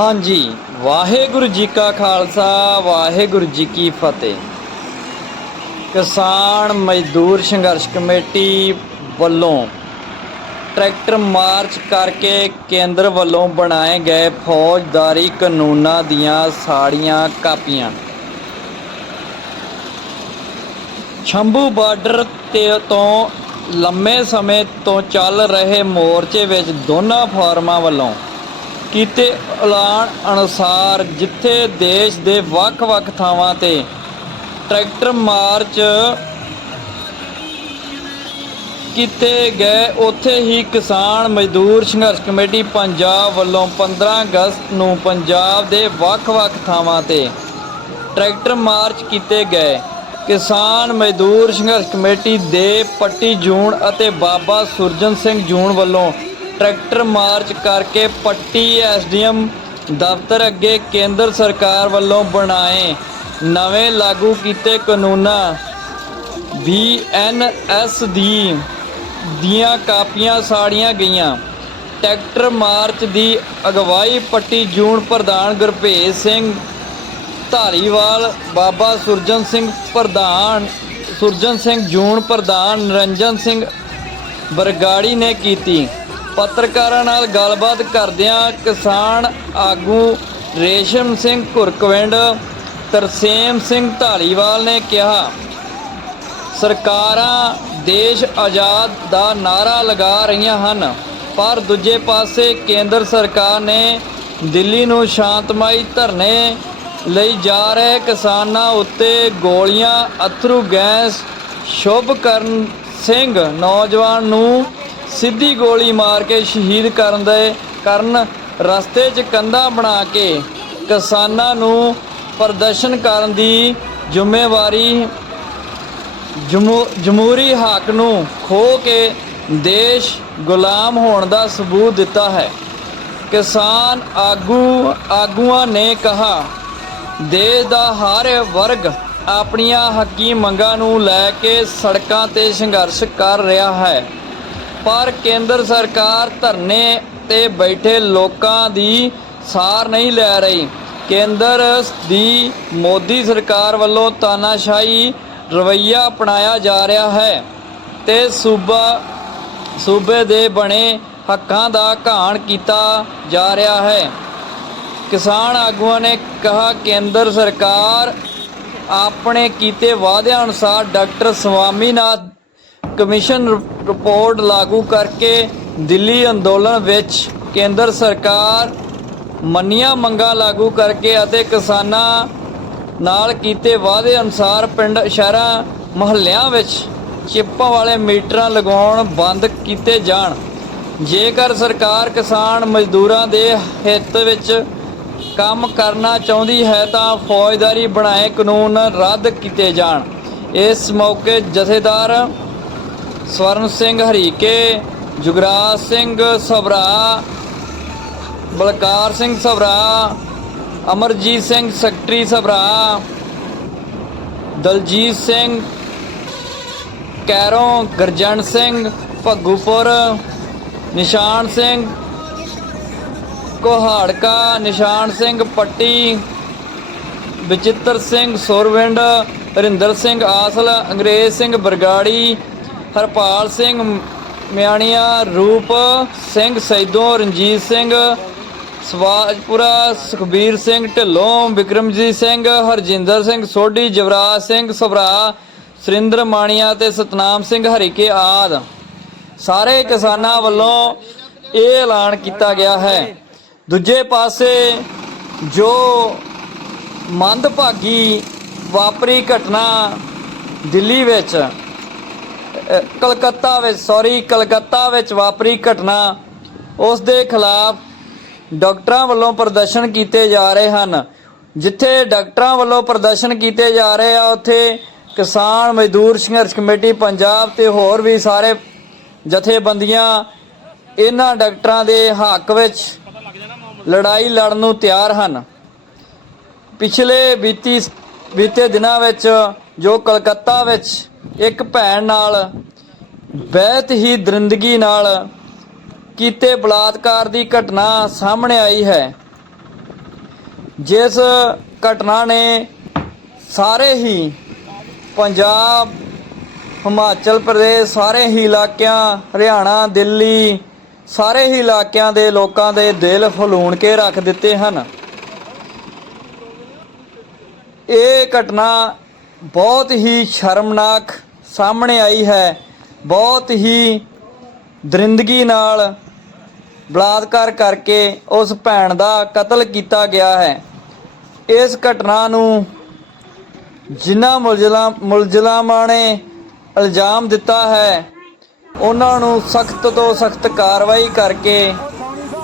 ਹਾਂਜੀ, ਵਾਹਿਗੁਰੂ ਜੀ ਕਾ ਖਾਲਸਾ, ਵਾਹਿਗੁਰੂ ਜੀ ਕੀ ਫਤਿਹ। ਕਿਸਾਨ ਮਜ਼ਦੂਰ ਸੰਘਰਸ਼ ਕਮੇਟੀ ਵੱਲੋਂ ਟਰੈਕਟਰ ਮਾਰਚ ਕਰਕੇ ਕੇਂਦਰ ਵੱਲੋਂ ਬਣਾਏ ਗਏ ਫੌਜਦਾਰੀ ਕਾਨੂੰਨਾਂ ਦੀਆਂ ਸਾੜੀਆਂ ਕਾਪੀਆਂ। ਸ਼ੰਭੂ ਬਾਰਡਰ ਤੇ ਤੋਂ ਲੰਮੇ ਸਮੇਂ ਤੋਂ ਚੱਲ ਰਹੇ ਮੋਰਚੇ ਵਿੱਚ ਦੋਨਾਂ ਫਾਰਮਾਂ ਵੱਲੋਂ ਕੀਤੇ ਐਲਾਨ ਅਨੁਸਾਰ ਜਿੱਥੇ ਦੇਸ਼ ਦੇ ਵੱਖ-ਵੱਖ ਥਾਵਾਂ ਤੇ ਟਰੈਕਟਰ ਮਾਰਚ ਕੀਤੇ ਗਏ, ਉੱਥੇ ਹੀ ਕਿਸਾਨ ਮਜ਼ਦੂਰ ਸੰਘਰਸ਼ ਕਮੇਟੀ ਪੰਜਾਬ ਵੱਲੋਂ 15 ਅਗਸਤ ਨੂੰ ਪੰਜਾਬ ਦੇ ਵੱਖ-ਵੱਖ ਥਾਵਾਂ ਤੇ ਟਰੈਕਟਰ ਮਾਰਚ ਕੀਤੇ ਗਏ। ਕਿਸਾਨ ਮਜ਼ਦੂਰ ਸੰਘਰਸ਼ ਕਮੇਟੀ ਦੇ ਪੱਟੀ ਜੂਨ ਅਤੇ ਬਾਬਾ ਸੁਰਜਨ ਸਿੰਘ ਜੂਨ ਵੱਲੋਂ ਟਰੈਕਟਰ ਮਾਰਚ ਕਰਕੇ ਪੱਟੀ ਐਸਡੀਐਮ ਦਫ਼ਤਰ ਅੱਗੇ ਕੇਂਦਰ ਸਰਕਾਰ ਵੱਲੋਂ ਬਣਾਏ। ਨਵੇਂ ਲਾਗੂ ਕੀਤੇ ਕਾਨੂੰਨਾਂ। ਬੀਐਨਐਸ ਦੀ ਦੀਆਂ ਕਾਪੀਆਂ ਸਾੜੀਆਂ ਗਈਆਂ। ਟਰੈਕਟਰ ਮਾਰਚ ਦੀ ਅਗਵਾਈ ਪੱਟੀ ਜੂਨ ਪ੍ਰਧਾਨ ਗੁਰਭੇਜ ਸਿੰਘ ਧਾਰੀਵਾਲ, ਬਾਬਾ ਸੁਰਜਨ ਸਿੰਘ ਪ੍ਰਧਾਨ, ਸੁਰਜਨ ਸਿੰਘ ਜੂਨ ਪ੍ਰਧਾਨ ਨਿਰੰਜਨ ਸਿੰਘ ਬਰਗਾੜੀ ਨੇ ਕੀਤੀ। ਪੱਤਰਕਾਰਾਂ ਨਾਲ ਗੱਲਬਾਤ ਕਰਦਿਆਂ ਕਿਸਾਨ ਆਗੂ ਰੇਸ਼ਮ ਸਿੰਘ ਘੁਰਕਵਿੰਡ, ਤਰਸੇਮ ਸਿੰਘ ਧਾਲੀਵਾਲ ਨੇ ਕਿਹਾ, ਸਰਕਾਰਾਂ ਦੇਸ਼ ਆਜ਼ਾਦ ਦਾ ਨਾਰਾ ਲਗਾ ਰਹੀਆਂ ਹਨ, ਪਰ ਦੂਜੇ ਪਾਸੇ ਕੇਂਦਰ ਸਰਕਾਰ ਨੇ ਦਿੱਲੀ ਨੂੰ ਸ਼ਾਂਤਮਈ ਧਰਨੇ ਲਈ ਜਾ ਰਹੇ ਕਿਸਾਨਾਂ ਉੱਤੇ ਗੋਲੀਆਂ, ਅਥਰੂ ਗੈਸ, ਸ਼ੁਭ ਕਰਨ ਸਿੰਘ ਨੌਜਵਾਨ ਨੂੰ ਸਿੱਧੀ ਗੋਲੀ ਮਾਰ ਕੇ ਸ਼ਹੀਦ ਕਰਨ ਦੇ ਕਰਨ ਰਸਤੇ 'ਚ ਕੰਧਾਂ ਬਣਾ ਕੇ ਕਿਸਾਨਾਂ ਨੂੰ ਪ੍ਰਦਰਸ਼ਨ ਕਰਨ ਦੀ ਜ਼ਿੰਮੇਵਾਰੀ ਜਮੂ- ਜਮਹੂਰੀ ਹੱਕ ਨੂੰ ਖੋ ਕੇ ਦੇਸ਼ ਗੁਲਾਮ ਹੋਣ ਦਾ ਸਬੂਤ ਦਿੱਤਾ ਹੈ। ਕਿਸਾਨ ਆਗੂ, ਆਗੂਆਂ ਨੇ ਕਿਹਾ, ਦੇਸ਼ ਦਾ ਹਰ ਵਰਗ ਆਪਣੀਆਂ ਹੱਕੀ ਮੰਗਾਂ ਨੂੰ ਲੈ ਕੇ ਸੜਕਾਂ ਤੇ ਸੰਘਰਸ਼ ਕਰ ਰਿਹਾ ਹੈ। ਪਰ ਕੇਂਦਰ ਸਰਕਾਰ ਧਰਨੇ ਤੇ ਬੈਠੇ ਲੋਕਾਂ ਦੀ ਸਾਰ ਨਹੀਂ ਲੈ ਰਹੀ। ਕੇਂਦਰ ਦੀ ਮੋਦੀ ਸਰਕਾਰ ਵੱਲੋਂ ਤਾਨਾਸ਼ਾਹੀ ਰਵੱਈਆ ਅਪਣਾਇਆ ਜਾ ਰਿਹਾ ਹੈ ਤੇ ਸੂਬਾ, ਸੂਬੇ ਦੇ ਬਣੇ ਹੱਕਾਂ ਦਾ ਘਾਣ ਕੀਤਾ ਜਾ ਰਿਹਾ ਹੈ। ਕਿਸਾਨ ਆਗੂਆਂ ਨੇ ਕਿਹਾ, ਕੇਂਦਰ ਸਰਕਾਰ ਆਪਣੇ ਕੀਤੇ ਵਾਅਦਿਆਂ ਅਨੁਸਾਰ ਡਾਕਟਰ ਸਵਾਮੀਨਾਥ ਕਮਿਸ਼ਨ ਰਿਪੋਰਟ ਲਾਗੂ ਕਰਕੇ ਦਿੱਲੀ ਅੰਦੋਲਨ ਵਿੱਚ ਕੇਂਦਰ ਸਰਕਾਰ ਮੰਨੀਆਂ ਮੰਗਾਂ ਲਾਗੂ ਕਰਕੇ ਅਤੇ ਕਿਸਾਨਾਂ ਨਾਲ ਕੀਤੇ ਵਾਅਦੇ ਅਨੁਸਾਰ ਪਿੰਡ, ਸ਼ਹਿਰਾਂ, ਮੁਹੱਲਿਆਂ ਵਿੱਚ ਚਿੱਪਾਂ ਵਾਲੇ ਮੀਟਰਾਂ ਲਗਾਉਣ ਬੰਦ ਕੀਤੇ ਜਾਣ। ਜੇਕਰ ਸਰਕਾਰ ਕਿਸਾਨ ਮਜ਼ਦੂਰਾਂ ਦੇ ਹਿੱਤ ਵਿੱਚ ਕੰਮ ਕਰਨਾ ਚਾਹੁੰਦੀ ਹੈ ਤਾਂ ਫੌਜਦਾਰੀ ਬਣਾਏ ਕਾਨੂੰਨ ਰੱਦ ਕੀਤੇ ਜਾਣ। ਇਸ ਮੌਕੇ ਜਥੇਦਾਰ ਸਵਰਨ ਸਿੰਘ ਹਰੀਕੇ, ਜੁਗਰਾਜ ਸਿੰਘ ਸਭਰਾ, ਬਲਕਾਰ ਸਿੰਘ ਸਭਰਾ, ਅਮਰਜੀਤ ਸਿੰਘ ਸੈਕਟਰੀ ਸਭਰਾ, ਦਲਜੀਤ ਸਿੰਘ, ਕੈਰੋਂ ਗਰਜਨ ਸਿੰਘ, ਭੱਗੂਪੁਰ, ਨਿਸ਼ਾਨ ਸਿੰਘ, ਕੋਹਾੜਕਾ, ਨਿਸ਼ਾਨ ਸਿੰਘ ਪੱਟੀ ਬਚਿੱਤਰ ਸਿੰਘ ਸੁਰਵਿੰਡ ਹਰਿੰਦਰ ਸਿੰਘ ਆਸਲ, ਅੰਗਰੇਜ਼ ਸਿੰਘ ਬਰਗਾੜੀ ਹਰਪਾਲ ਸਿੰਘ, ਮਿਆਣੀਆ ਰੂਪ ਸਿੰਘ, ਸੈਦੋਂ ਰਣਜੀਤ ਸਿੰਘ, ਸਵਾਜਪੁਰਾ ਸੁਖਬੀਰ ਸਿੰਘ, ਢਿੱਲੋਂ ਵਿਕਰਮਜੀਤ ਸਿੰਘ, ਹਰਜਿੰਦਰ ਸਿੰਘ ਸੋਢੀ, ਜਵਰਾਜ ਸਿੰਘ ਸਭਰਾ, ਸੁਰਿੰਦਰ ਮਾਣੀਆ ਤੇ ਸਤਨਾਮ ਸਿੰਘ ਹਰੀਕੇ ਆਦ। ਸਾਰੇ ਕਿਸਾਨਾਂ ਵੱਲੋਂ ਇਹ ਐਲਾਨ ਕੀਤਾ ਗਿਆ ਹੈ। ਦੂਜੇ ਪਾਸੇ ਜੋ ਮੰਦਭਾਗੀ ਵਾਪਰੀ ਘਟਨਾ ਦਿੱਲੀ ਵਿੱਚ ਕਲਕੱਤਾ ਵਿੱਚ ਸੌਰੀ ਕਲਕੱਤਾ ਵਿੱਚ ਵਾਪਰੀ ਘਟਨਾ। ਉਸ ਦੇ ਖਿਲਾਫ ਡਾਕਟਰਾਂ ਵੱਲੋਂ ਪ੍ਰਦਰਸ਼ਨ ਕੀਤੇ ਜਾ ਰਹੇ ਹਨ। ਜਿੱਥੇ ਡਾਕਟਰਾਂ ਵੱਲੋਂ ਪ੍ਰਦਰਸ਼ਨ ਕੀਤੇ ਜਾ ਰਹੇ ਆ, ਉੱਥੇ ਕਿਸਾਨ ਮਜ਼ਦੂਰ ਸੰਘਰਸ਼ ਕਮੇਟੀ ਪੰਜਾਬ ਤੇ ਹੋਰ ਵੀ ਸਾਰੇ ਜਥੇਬੰਦੀਆਂ ਇਹਨਾਂ ਡਾਕਟਰਾਂ ਦੇ ਹੱਕ ਵਿੱਚ ਲੜਾਈ ਲੜਨ ਨੂੰ ਤਿਆਰ ਹਨ। ਪਿਛਲੇ ਬੀਤੀ, ਬੀਤੇ ਦਿਨਾਂ ਵਿੱਚ ਜੋ ਕਲਕੱਤਾ ਵਿੱਚ ਇੱਕ ਭੈਣ ਨਾਲ, ਬਹੁਤ ਹੀ ਦਰਿੰਦਗੀ ਨਾਲ ਕੀਤੇ ਬਲਾਤਕਾਰ ਦੀ ਘਟਨਾ ਸਾਹਮਣੇ ਆਈ ਹੈ। ਜਿਸ ਘਟਨਾ ਨੇ ਸਾਰੇ ਹੀ ਪੰਜਾਬ, ਹਿਮਾਚਲ ਪ੍ਰਦੇਸ਼, ਸਾਰੇ ਹੀ ਇਲਾਕਿਆਂ, ਹਰਿਆਣਾ, ਦਿੱਲੀ, ਸਾਰੇ ਹੀ ਇਲਾਕਿਆਂ ਦੇ ਲੋਕਾਂ ਦੇ ਦਿਲ ਫਲੂਣ ਕੇ ਰੱਖ ਦਿੱਤੇ ਹਨ। ਇਹ ਘਟਨਾ ਬਹੁਤ ਹੀ ਸ਼ਰਮਨਾਕ ਸਾਹਮਣੇ ਆਈ ਹੈ। ਬਹੁਤ ਹੀ ਦਰਿੰਦਗੀ ਨਾਲ ਬਲਾਤਕਾਰ ਕਰਕੇ ਉਸ ਭੈਣ ਦਾ ਕਤਲ ਕੀਤਾ ਗਿਆ ਹੈ। ਇਸ ਘਟਨਾ ਨੂੰ ਜਿਨ੍ਹਾਂ ਮੁਲਜ਼ਲਾਂ ਮੁਲਜ਼ਮਾਂ ਨੇ ਇਲਜ਼ਾਮ ਦਿੱਤਾ ਹੈ, ਉਹਨਾਂ ਨੂੰ ਸਖਤ ਤੋਂ ਸਖਤ ਕਾਰਵਾਈ ਕਰਕੇ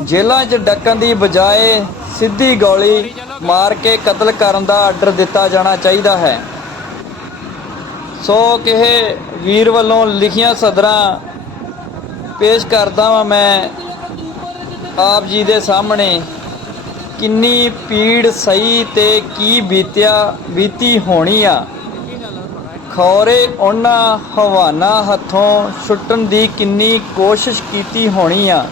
ਜੇਲ੍ਹਾਂ 'ਚ ਡੱਕਣ ਦੀ ਬਜਾਏ ਸਿੱਧੀ ਗੋਲੀ ਮਾਰ ਕੇ ਕਤਲ ਕਰਨ ਦਾ ਆਰਡਰ ਦਿੱਤਾ ਜਾਣਾ ਚਾਹੀਦਾ ਹੈ। ਸੋ ਕਿਹੇ ਵੀਰ ਵੱਲੋਂ ਲਿਖੀਆਂ ਸਦਰਾਂ ਪੇਸ਼ ਕਰਦਾ ਵਾਂ ਮੈਂ ਆਪ ਜੀ ਦੇ ਸਾਹਮਣੇ। ਕਿੰਨੀ ਪੀੜ ਸਹੀ ਤੇ ਕੀ ਬੀਤਿਆ, ਬੀਤੀ ਹੋਣੀ ਆ। ਖੌਰੇ ਉਹਨਾਂ ਹਵਾਨਾ ਹੱਥੋਂ ਛੁੱਟਣ ਦੀ ਕਿੰਨੀ ਕੋਸ਼ਿਸ਼ ਕੀਤੀ ਹੋਣੀ ਆ।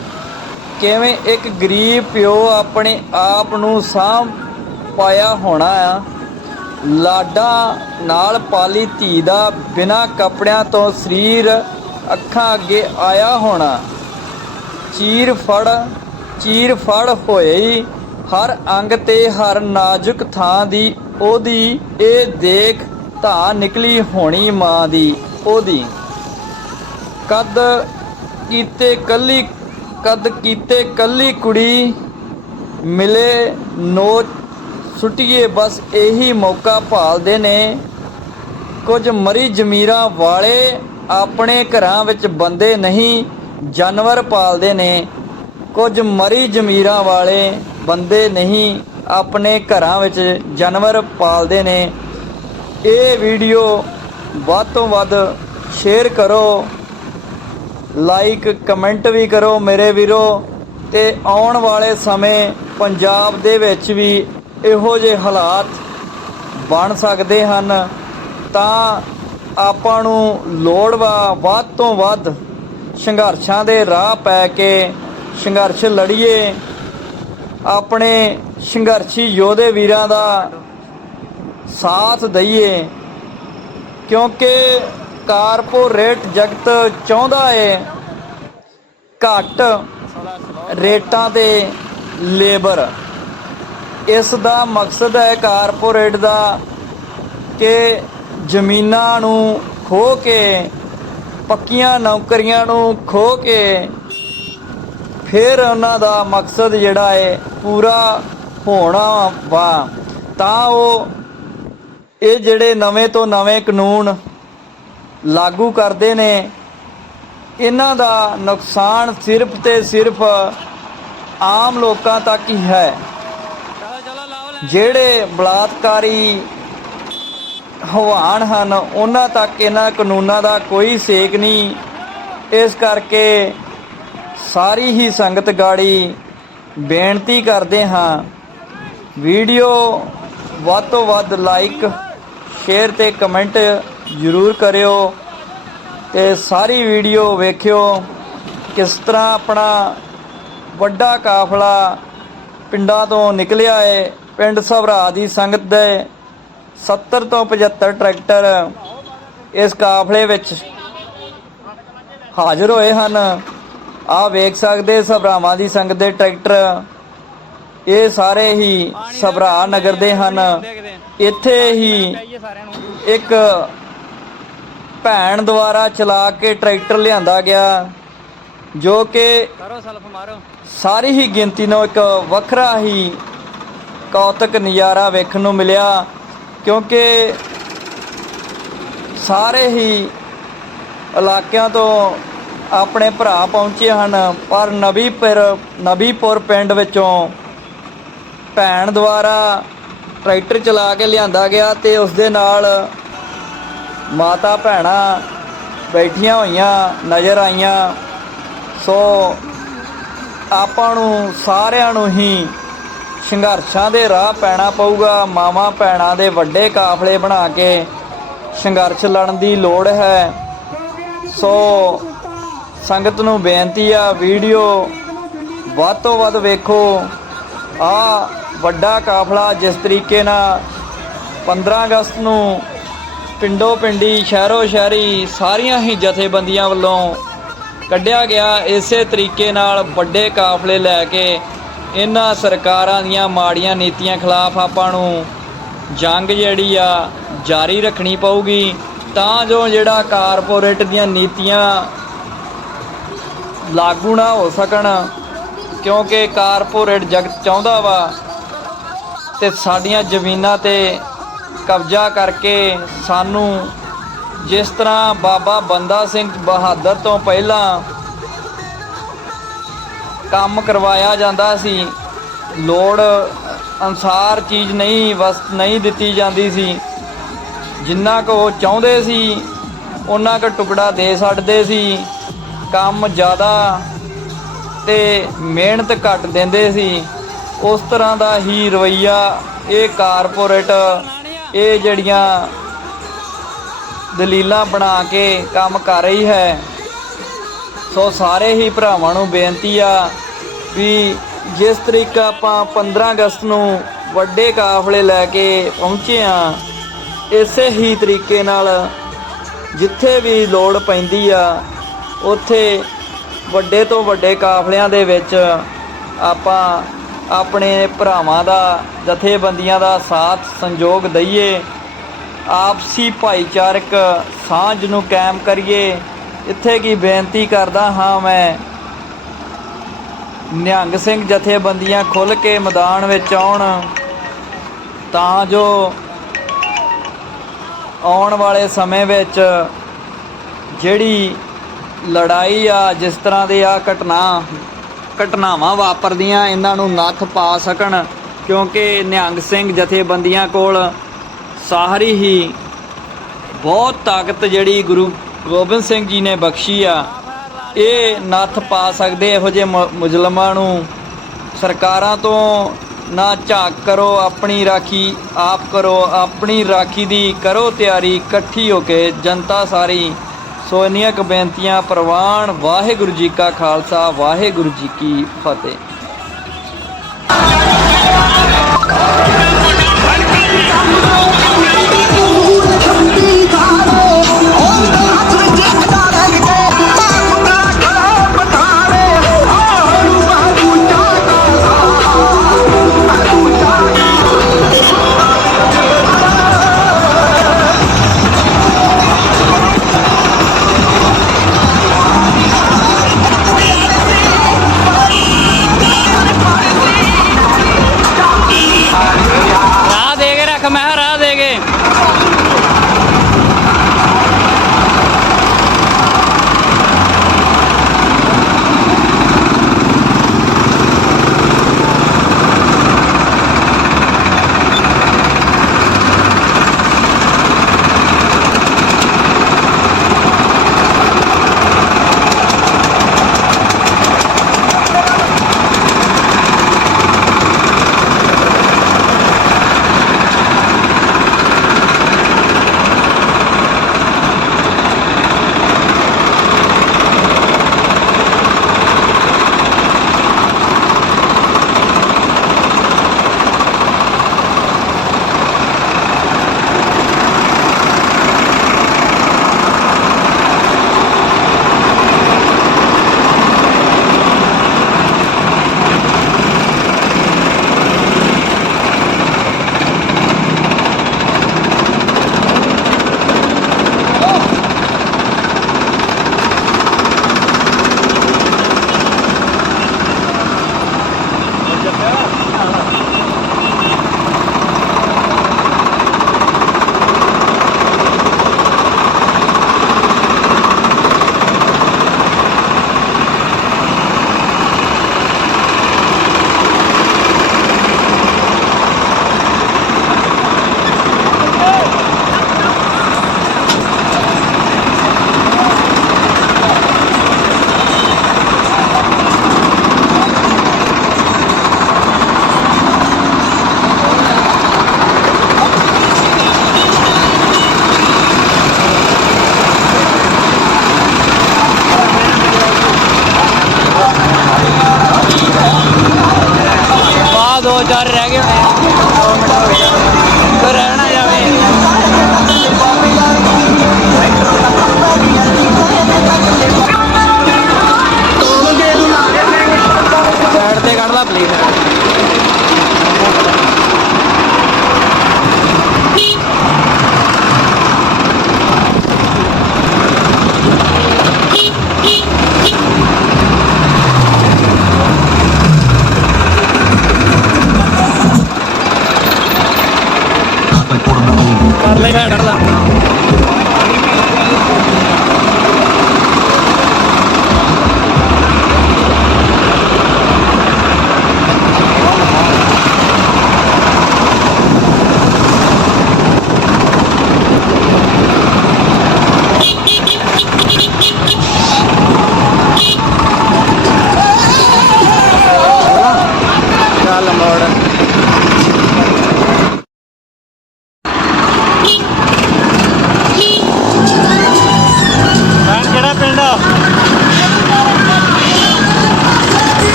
ਕਿਵੇਂ ਇੱਕ ਗਰੀਬ ਪਿਓ ਆਪਣੇ ਆਪ ਨੂੰ ਸਾਂਭ ਪਾਇਆ ਹੋਣਾ ਆ। ਲਾਡਾ ਨਾਲ ਪਾਲੀ ਧੀ ਦਾ ਬਿਨਾ ਕੱਪੜਿਆਂ ਤੋਂ ਸਰੀਰ ਅੱਖਾਂ ਅੱਗੇ ਆਇਆ ਹੋਣਾ। ਚੀਰ ਫੜ ਚੀਰ ਫੜ ਹੋਈ, ਹਰ ਅੰਗ ਤੇ ਹਰ ਨਾਜ਼ੁਕ ਥਾਂ ਦੀ, ਉਹਦੀ ਇਹ ਦੇਖ ਧਾ ਨਿਕਲੀ ਹੋਣੀ ਮਾਂ ਦੀ, ਉਹਦੀ। ਕਦ ਕੀਤੇ ਕੱਲੀ, ਕਦ ਕੀਤੇ ਕੱਲੀ ਕੁੜੀ, ਮਿਲੇ ਨੋਚ ਸੁਟੀਏ ਬਸ ਇਹੀ ਮੌਕਾ ਭਾਲਦੇ ਨੇ। ਕੁਝ ਮਰੀ ਜ਼ਮੀਰਾਂ ਵਾਲੇ ਆਪਣੇ ਘਰਾਂ ਵਿੱਚ ਬੰਦੇ ਨਹੀਂ, ਜਾਨਵਰ ਪਾਲਦੇ ਨੇ। ਕੁਝ ਮਰੀ ਜ਼ਮੀਰਾਂ ਵਾਲੇ ਬੰਦੇ ਨਹੀਂ, ਆਪਣੇ ਘਰਾਂ ਵਿੱਚ ਜਾਨਵਰ ਪਾਲਦੇ ਨੇ। ਇਹ ਵੀਡੀਓ ਵੱਧ ਤੋਂ ਵੱਧ ਸ਼ੇਅਰ ਕਰੋ, ਲਾਈਕ, ਕਮੈਂਟ ਵੀ ਕਰੋ ਮੇਰੇ ਵੀਰੋ। ਤੇ ਆਉਣ ਵਾਲੇ ਸਮੇਂ ਪੰਜਾਬ ਦੇ ਵਿੱਚ ਵੀ ਇਹੋ ਜਿਹੇ ਹਾਲਾਤ ਬਣ ਸਕਦੇ ਹਨ, ਤਾਂ ਆਪਾਂ ਨੂੰ ਲੋੜ ਵਾ ਵੱਧ ਤੋਂ ਵੱਧ ਸੰਘਰਸ਼ਾਂ ਦੇ ਰਾਹ ਪੈ ਕੇ ਸੰਘਰਸ਼ ਲੜੀਏ। ਆਪਣੇ ਸੰਘਰਸ਼ੀ ਯੋਧੇ ਵੀਰਾਂ ਦਾ ਸਾਥ ਦਈਏ, ਕਿਉਂਕਿ ਕਾਰਪੋਰੇਟ ਜਗਤ ਚਾਹੁੰਦਾ ਏ ਘੱਟ ਰੇਟਾਂ ਤੇ ਲੇਬਰ। ਇਸ ਦਾ ਮਕਸਦ ਹੈ ਕਾਰਪੋਰੇਟ ਦਾ ਕਿ ਜ਼ਮੀਨਾਂ ਨੂੰ ਖੋ ਕੇ, ਪੱਕੀਆਂ ਨੌਕਰੀਆਂ ਨੂੰ ਖੋ ਕੇ ਫਿਰ ਉਹਨਾਂ ਦਾ ਮਕਸਦ ਜਿਹੜਾ ਹੈ ਪੂਰਾ ਹੋਣਾ ਵਾ। ਤਾਂ ਉਹ ਇਹ ਜਿਹੜੇ ਨਵੇਂ ਤੋਂ ਨਵੇਂ ਕਾਨੂੰਨ ਲਾਗੂ ਕਰਦੇ ਨੇ, ਇਹਨਾਂ ਦਾ ਨੁਕਸਾਨ ਸਿਰਫ ਤੇ ਸਿਰਫ ਆਮ ਲੋਕਾਂ ਤੱਕ ਹੀ ਹੈ। ਜਿਹੜੇ ਬਲਾਤਕਾਰੀ ਹਵਾਨ ਹਨ, ਉਹਨਾਂ ਤੱਕ ਇਹਨਾਂ ਕਾਨੂੰਨਾਂ ਦਾ ਕੋਈ ਸੇਕ ਨਹੀਂ। ਇਸ ਕਰਕੇ ਸਾਰੀ ਹੀ ਸੰਗਤ ਗਾੜੀ ਬੇਨਤੀ ਕਰਦੇ ਹਾਂ, ਵੀਡੀਓ ਵੱਧ ਤੋਂ ਵੱਧ ਲਾਈਕ ਸ਼ੇਅਰ ਤੇ ਕਮੈਂਟ ਜ਼ਰੂਰ ਕਰਿਓ ਤੇ ਸਾਰੀ ਵੀਡੀਓ ਵੇਖਿਓ ਕਿਸ ਤਰ੍ਹਾਂ ਆਪਣਾ ਵੱਡਾ ਕਾਫਲਾ ਪਿੰਡਾਂ ਤੋਂ ਨਿਕਲਿਆ ਏ। ਪਿੰਡ ਸਭਰਾ ਦੀ ਸੰਗਤ ਦੇ 70 ਤੋਂ 75 ਟਰੈਕਟਰ ਇਸ ਕਾਫਲੇ ਵਿੱਚ ਹਾਜ਼ਰ ਹੋਏ ਹਨ। ਆ ਵੇਖ ਸਕਦੇ ਸਭਰਾਵਾਂ ਦੀ ਸੰਗਤ ਦੇ ਟਰੈਕਟਰ ਇਹ ਸਾਰੇ ਹੀ ਸਭਰਾ ਨਗਰ ਦੇ ਹਨ। ਇੱਥੇ ਹੀ ਇੱਕ ਭੈਣ ਦੁਆਰਾ ਚਲਾ ਕੇ ਟਰੈਕਟਰ ਲਿਆਂਦਾ ਗਿਆ ਜੋ ਕਿ ਸਾਰੀ ਹੀ ਗਿਣਤੀ ਨੂੰ ਇੱਕ ਵੱਖਰਾ ਹੀ ਕੌਤਕ ਨਜ਼ਾਰਾ ਵੇਖਣ ਨੂੰ ਮਿਲਿਆ, ਕਿਉਂਕਿ ਸਾਰੇ ਹੀ ਇਲਾਕਿਆਂ ਤੋਂ ਆਪਣੇ ਭਰਾ ਪਹੁੰਚੇ ਹਨ, ਪਰ ਨਬੀਪੁਰ ਨਬੀਪੁਰ ਪਿੰਡ ਵਿੱਚੋਂ ਭੈਣ ਦੁਆਰਾ ਟਰੈਕਟਰ ਚਲਾ ਕੇ ਲਿਆਂਦਾ ਗਿਆ ਤੇ ਉਸ ਦੇ ਨਾਲ ਮਾਤਾ ਭੈਣਾਂ ਬੈਠੀਆਂ ਹੋਈਆਂ ਨਜ਼ਰ ਆਈਆਂ। ਸੋ ਆਪਾਂ ਨੂੰ ਸਾਰਿਆਂ ਨੂੰ ਹੀ ਸੰਘਰਸ਼ਾਂ ਦੇ ਰਾਹ ਪੈਣਾ ਪਊਗਾ, ਮਾਵਾਂ ਭੈਣਾਂ ਦੇ ਵੱਡੇ ਕਾਫਲੇ ਬਣਾ ਕੇ ਸੰਘਰਸ਼ ਲੜਨ ਦੀ ਲੋੜ ਹੈ। ਸੋ ਸੰਗਤ ਨੂੰ ਬੇਨਤੀ ਆ, ਵੀਡੀਓ ਵੱਧ ਤੋਂ ਵੱਧ ਵੇਖੋ। ਆ ਵੱਡਾ ਕਾਫਲਾ ਜਿਸ ਤਰੀਕੇ ਨਾਲ 15 ਅਗਸਤ ਨੂੰ ਪਿੰਡੋ ਪਿੰਡੀ, ਸ਼ਹਿਰੋ ਸ਼ਹਿਰੀ ਸਾਰੀਆਂ ਹੀ ਜਥੇਬੰਦੀਆਂ ਵੱਲੋਂ ਕੱਢਿਆ ਗਿਆ, ਇਸੇ ਤਰੀਕੇ ਨਾਲ ਵੱਡੇ ਕਾਫਲੇ ਲੈ ਕੇ ਇਹਨਾਂ ਸਰਕਾਰਾਂ ਦੀਆਂ ਮਾੜੀਆਂ ਨੀਤੀਆਂ ਖਿਲਾਫ ਆਪਾਂ ਨੂੰ ਜੰਗ ਜਿਹੜੀ ਆ ਜਾਰੀ ਰੱਖਣੀ ਪਊਗੀ। ਤਾਂ ਜੋ ਜਿਹੜਾ ਕਾਰਪੋਰੇਟ ਦੀਆਂ ਨੀਤੀਆਂ ਲਾਗੂ ਨਾ ਹੋ ਸਕਣ, ਕਿਉਂਕਿ ਕਾਰਪੋਰੇਟ ਜਗਤ ਚਾਹੁੰਦਾ ਵਾ ਤੇ ਸਾਡੀਆਂ ਜ਼ਮੀਨਾਂ ਤੇ ਕਬਜ਼ਾ ਕਰਕੇ ਸਾਨੂੰ ਜਿਸ ਤਰ੍ਹਾਂ ਬਾਬਾ ਬੰਦਾ ਸਿੰਘ ਬਹਾਦਰ ਤੋਂ ਪਹਿਲਾਂ ਕੰਮ ਕਰਵਾਇਆ ਜਾਂਦਾ ਸੀ। ਲੋੜ ਅਨਸਾਰ ਚੀਜ਼ ਨਹੀਂ, ਵਸ ਨਹੀਂ ਦਿੱਤੀ ਜਾਂਦੀ ਸੀ। ਜਿੰਨਾ ਕੁ ਉਹ ਚਾਹੁੰਦੇ ਸੀ ਉਹਨਾਂ ਕੁ ਟੁਕੜਾ ਦੇ ਛੱਡਦੇ ਸੀ। ਕੰਮ ਜ਼ਿਆਦਾ ਤੇ ਮਿਹਨਤ ਘੱਟ ਦਿੰਦੇ ਸੀ। ਉਸ ਤਰ੍ਹਾਂ ਦਾ ਹੀ ਰਵਈਆ ਇਹ ਕਾਰਪੋਰੇਟ, ਇਹ ਜਿਹੜੀਆਂ ਦਲੀਲਾਂ ਬਣਾ ਕੇ ਕੰਮ ਕਰ ਰਹੀ ਹੈ। ਸੋ ਸਾਰੇ ਹੀ ਭਰਾਵਾਂ ਨੂੰ ਬੇਨਤੀ ਆ ਵੀ ਜਿਸ ਤਰੀਕਾ ਆਪਾਂ 15 ਅਗਸਤ ਨੂੰ ਵੱਡੇ ਕਾਫਲੇ ਲੈ ਕੇ ਪਹੁੰਚੇ ਆ, ਇਸੇ ਹੀ ਤਰੀਕੇ ਨਾਲ ਜਿੱਥੇ ਵੀ ਲੋੜ ਪੈਂਦੀ ਆ, ਉੱਥੇ ਵੱਡੇ ਤੋਂ ਵੱਡੇ ਕਾਫਲਿਆਂ ਦੇ ਵਿੱਚ ਆਪਾਂ ਆਪਣੇ ਭਰਾਵਾਂ ਦਾ, ਜਥੇਬੰਦੀਆਂ ਦਾ ਸਾਥ ਸੰਯੋਗ ਦਈਏ, ਆਪਸੀ ਭਾਈਚਾਰਕ ਸਾਂਝ ਨੂੰ ਕਾਇਮ ਕਰੀਏ ਇੱਥੇ ਕੀ ਬੇਨਤੀ ਕਰਦਾ ਹਾਂ ਮੈਂ ਨਿਹੰਗ ਸਿੰਘ ਜਥੇਬੰਦੀਆਂ ਖੁੱਲ ਕੇ ਮੈਦਾਨ ਵਿੱਚ ਆਉਣ, ਤਾਂ ਜੋ ਆਉਣ ਵਾਲੇ ਸਮੇਂ ਵਿੱਚ ਜਿਹੜੀ ਲੜਾਈ ਆ, ਜਿਸ ਤਰ੍ਹਾਂ ਦੇ ਆ ਘਟਨਾ, ਘਟਨਾਵਾਂ ਵਾਪਰਦੀਆਂ, ਇਹਨਾਂ ਨੂੰ ਨੱਥ ਪਾ ਸਕਣ, ਕਿਉਂਕਿ ਨਿਹੰਗ ਸਿੰਘ ਜਥੇਬੰਦੀਆਂ ਕੋਲ ਸਾਰੀ ਹੀ ਬਹੁਤ ਤਾਕਤ ਜਿਹੜੀ ਗੁਰੂ ਗੋਬਿੰਦ ਸਿੰਘ ਜੀ ਨੇ ਬਖਸ਼ੀ ਆ। ਇਹ ਨੱਥ ਪਾ ਸਕਦੇ ਇਹੋ ਜਿਹੇ ਮੁਜਲਮਾਂ ਨੂੰ। ਸਰਕਾਰਾਂ ਤੋਂ ਨਾ ਝਾਕ ਕਰੋ, ਆਪਣੀ ਰਾਖੀ ਆਪ ਕਰੋ, ਆਪਣੀ ਰਾਖੀ ਦੀ ਕਰੋ ਤਿਆਰੀ, ਇਕੱਠੀ ਹੋ ਕੇ ਜਨਤਾ ਸਾਰੀ। ਸੋ ਇੰਨੀਆਂ ਕੁ ਬੇਨਤੀਆਂ, ਪ੍ਰਵਾਨ ਵਾਹਿਗੁਰੂ ਜੀ ਕਾ ਖਾਲਸਾ, ਵਾਹਿਗੁਰੂ ਜੀ ਕੀ ਫਤਿਹ।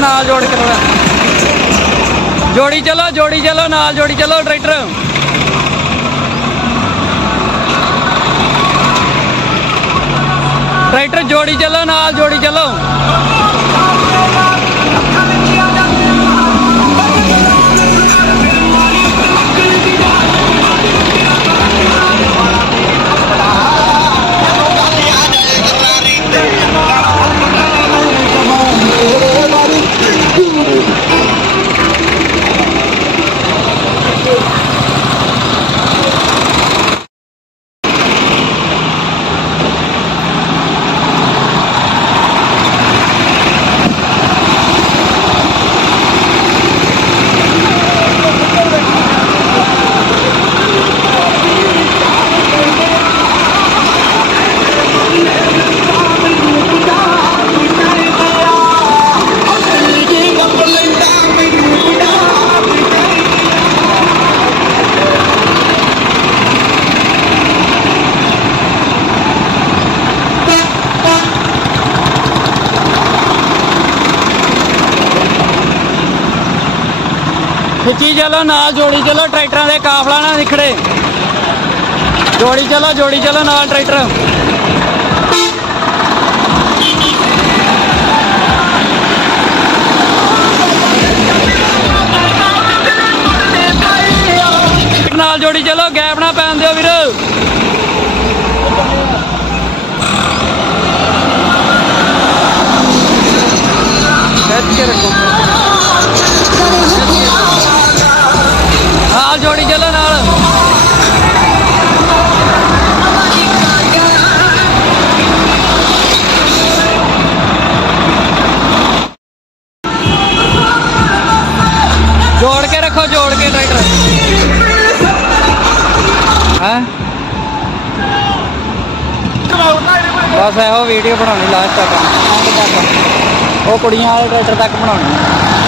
ਨਾਲ ਜੋੜ ਕੇ ਥੋੜਾ ਜੋੜੀ ਚੱਲੋ ਜੋੜੀ ਚੱਲੋ, ਨਾਲ ਜੋੜੀ ਚੱਲੋ, ਟਰੈਕਟਰ। ਟਰੈਕਟਰ ਜੋੜੀ ਚੱਲੋ, ਨਾਲ ਜੋੜੀ ਚੱਲੋ। ਚਲੋ, ਨਾਲ ਜੋੜੀ ਚਲੋ, ਟਰੈਕਟਰਾਂ ਦੇ ਕਾਫਲਾ ਨਾ ਨਿਖੜੇ। ਜੋੜੀ ਚਲੋ ਜੋੜੀ ਚਲੋ, ਨਾਲ ਟਰੈਕਟਰ। ਨਾਲ ਜੋੜੀ ਚਲੋ, ਗੈਪ ਨਾ ਪੈਣ ਦਿਓ ਵੀਰ। ਖਿੱਚ ਕੇ ਰੱਖੋ। ਵੀਡੀਓ ਬਣਾਉਣੀ ਲਾਸਟ ਤੱਕ। ਐਂਡ ਤੱਕ ਉਹ ਕੁੜੀਆਂ ਵਾਲੇ ਟਰੈਕਟਰ ਤੱਕ ਬਣਾਉਣੀ।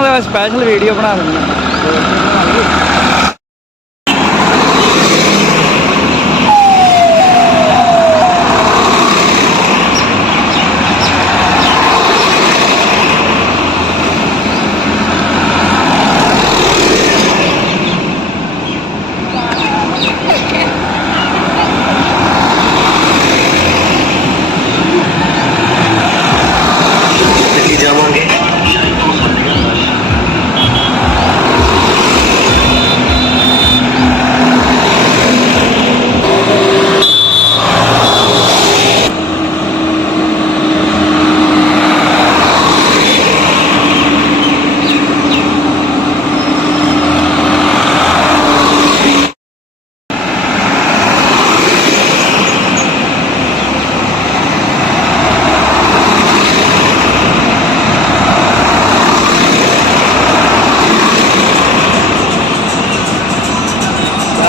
ਉਹਦਾ ਸਪੈਸ਼ਲ ਵੀਡੀਓ ਬਣਾ ਦਿੰਦੇ ਹਾਂ ਦਿੱਲੀ ਜਾਵਾਂਗੇ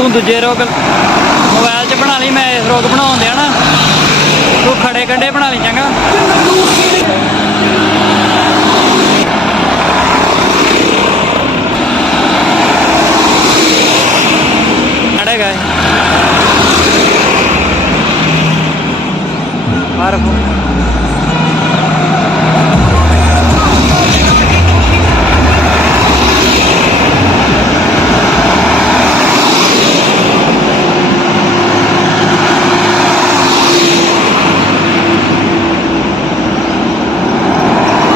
ਤੂੰ ਦੂਜੇ ਰੋਗ ਮੋਬਾਈਲ 'ਚ ਬਣਾ ਲਈ, ਮੈਂ ਇਸ ਰੋਗ ਬਣਾਉਣ ਦਿਆ ਨਾ, ਤੂੰ ਖੜੇ ਕੰਡੇ ਬਣਾ ਲਈ, ਚੰਗਾ ਖੜੇ ਗਏ ਮਾਰ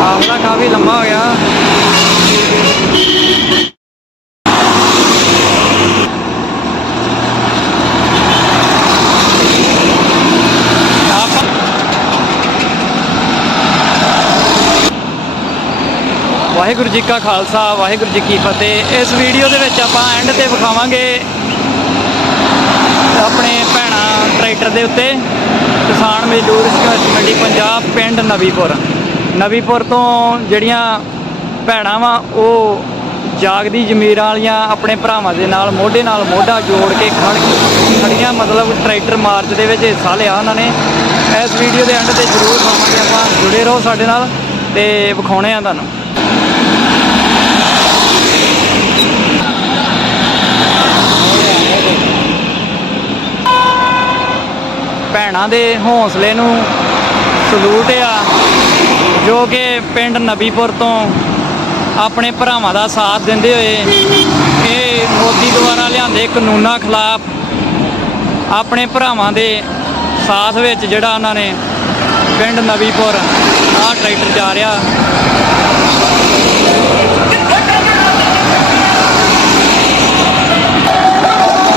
ਆਵਲਾ ਕਾਫੀ ਲੰਮਾ ਹੋ ਗਿਆ ਆਪਾਂ ਵਾਹਿਗੁਰੂ ਜੀ ਕਾ ਖਾਲਸਾ, ਵਾਹਿਗੁਰੂ ਜੀ ਕੀ ਫਤਿਹ। ਇਸ ਵੀਡੀਓ ਦੇ ਵਿੱਚ ਆਪਾਂ ਐਂਡ ਤੇ ਵਿਖਾਵਾਂਗੇ ਆਪਣੇ ਭੈਣਾ ਟਰੈਕਟਰ ਦੇ ਉੱਤੇ। ਕਿਸਾਨ ਮਜ਼ਦੂਰ ਸੰਘਰਸ਼ ਮੰਡੀ ਪੰਜਾਬ, ਪਿੰਡ ਨਵੀਪੁਰ। ਨਵੀਪੁਰ ਤੋਂ ਜਿਹੜੀਆਂ ਭੈਣਾਂ ਵਾ, ਉਹ ਜਾਗਦੀ ਜ਼ਮੀਰਾਂ ਵਾਲੀਆਂ ਆਪਣੇ ਭਰਾਵਾਂ ਦੇ ਨਾਲ, ਮੋਢੇ ਨਾਲ ਮੋਢਾ ਜੋੜ ਕੇ ਖੜ ਖੜੀਆਂ, ਮਤਲਬ ਟਰੈਕਟਰ ਮਾਰਚ ਦੇ ਵਿੱਚ ਹਿੱਸਾ ਲਿਆ ਉਹਨਾਂ ਨੇ। ਇਸ ਵੀਡੀਓ ਦੇ ਐਂਡ ਤੇ ਜ਼ਰੂਰ ਪਾਵਾਂਗੇ ਆਪਾਂ। ਜੁੜੇ ਰਹੋ ਸਾਡੇ ਨਾਲ ਤੇ ਵਿਖਾਉਣੇ ਆ ਤੁਹਾਨੂੰ। ਭੈਣਾਂ ਦੇ ਹੌਸਲੇ ਨੂੰ ਸਲੂਟ ਆ, ਜੋ ਕਿ ਪਿੰਡ ਨਬੀਪੁਰ ਤੋਂ ਆਪਣੇ ਭਰਾਵਾਂ ਦਾ ਸਾਥ ਦਿੰਦੇ ਹੋਏ ਇਹ ਮੋਦੀ ਦੁਆਰਾ ਲਿਆਂਦੇ ਕਾਨੂੰਨਾਂ ਖਿਲਾਫ ਆਪਣੇ ਭਰਾਵਾਂ ਦੇ ਸਾਥ ਵਿੱਚ ਜਿਹੜਾ ਉਹਨਾਂ ਨੇ ਪਿੰਡ ਨਬੀਪੁਰ ਆਹ ਟਰੈਕਟਰ ਜਾ ਰਿਹਾ।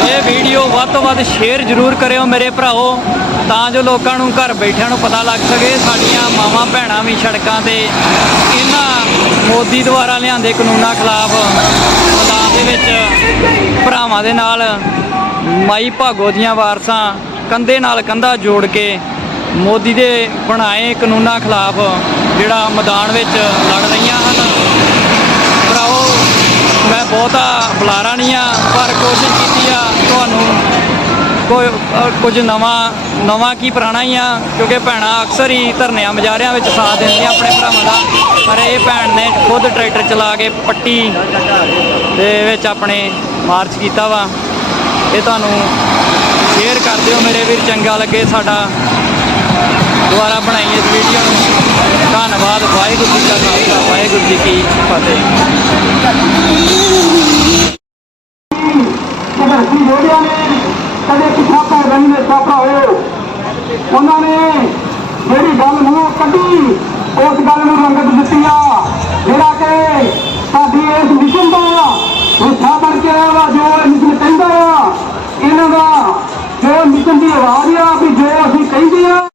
ਇਹ ਵੀਡੀਓ ਵੱਧ ਤੋਂ ਵੱਧ ਸ਼ੇਅਰ ਜ਼ਰੂਰ ਕਰਿਓ ਮੇਰੇ ਭਰਾਓ ਤਾਂ ਜੋ ਲੋਕਾਂ ਨੂੰ ਘਰ ਬੈਠਿਆਂ ਨੂੰ ਪਤਾ ਲੱਗ ਸਕੇ, ਸਾਡੀਆਂ ਮਾਵਾਂ ਭੈਣਾਂ ਵੀ ਸੜਕਾਂ ਤੇ ਇਹਨਾਂ ਮੋਦੀ ਦੁਆਰਾ ਲਿਆਂਦੇ ਕਾਨੂੰਨਾਂ ਖਿਲਾਫ ਮੈਦਾਨ ਦੇ ਵਿੱਚ ਭਰਾਵਾਂ ਦੇ ਨਾਲ ਮਾਈ ਭਾਗੋ ਦੀਆਂ ਵਾਰਸਾਂ ਕੰਧੇ ਨਾਲ ਕੰਧਾ ਜੋੜ ਕੇ ਮੋਦੀ ਦੇ ਬਣਾਏ ਕਾਨੂੰਨਾਂ ਖਿਲਾਫ ਜਿਹੜਾ ਮੈਦਾਨ ਵਿੱਚ ਲੜ ਰਹੀਆਂ ਹਨ। ਭਰਾਓ ਮੈਂ ਬਹੁਤਾ ਬੁਲਾਰਾ ਨਹੀਂ ਆ, ਪਰ ਕੋਸ਼ਿਸ਼ ਕੀਤੀ ਆ ਤੁਹਾਨੂੰ ਕੋਈ ਕੁਝ ਨਵਾਂ ਨਵਾਂ ਕੀ ਪੁਰਾਣਾ ਹੀ ਆ? ਕਿਉਂਕਿ ਭੈਣਾਂ ਅਕਸਰ ਹੀ ਧਰਨਿਆਂ ਮਜਾਰਿਆਂ ਵਿੱਚ ਸਾਥ ਦਿੰਦੀਆਂ ਆਪਣੇ ਭਰਾਵਾਂ ਦਾ। ਪਰ ਇਹ ਭੈਣ ਨੇ ਖੁਦ ਟਰੈਕਟਰ ਚਲਾ ਕੇ ਪੱਟੀ ਦੇ ਵਿੱਚ ਆਪਣੇ ਮਾਰਚ ਕੀਤਾ ਵਾ। ਇਹ ਤੁਹਾਨੂੰ ਸ਼ੇਅਰ ਕਰ ਦਿਓ ਮੇਰੇ ਵੀਰ, ਚੰਗਾ ਲੱਗੇ ਸਾਡਾ ਦੁਆਰਾ ਬਣਾਈ ਇਸ ਵੀਡੀਓ ਨੂੰ। ਧੰਨਵਾਦ, ਵਾਹਿਗੁਰੂ ਜੀ ਕਾ ਖਾਲਸਾ, ਵਾਹਿਗੁਰੂ ਜੀ ਕੀ ਫਤਿਹ। ਕਦੇ ਕਿ ਪਰ ਰਹੀ ਨੇ ਸਾਫਾ ਹੋਏ। ਉਹਨਾਂ ਨੇ ਜਿਹੜੀ ਗੱਲ ਮੂੰਹੋਂ ਕੱਢੀ, ਉਸ ਗੱਲ ਨੂੰ ਰੰਗਤ ਦਿੱਤੀ ਆ। ਜਿਹੜਾ ਕਿ ਸਾਡੀ ਇਸ ਮਿਸ਼ਨ ਦਾ ਹਿੱਸਾ ਬਣ ਕੇ ਆਇਆ ਵਾ, ਜੋ ਇਹ ਮਿਸ਼ਨ ਕਹਿੰਦਾ ਆ, ਇਹਨਾਂ ਦਾ ਜੋ ਮਿਸ਼ਨ ਦੀ ਆਵਾਜ਼ ਆ, ਵੀ ਜੋ ਅਸੀਂ ਕਹਿੰਦੇ ਆ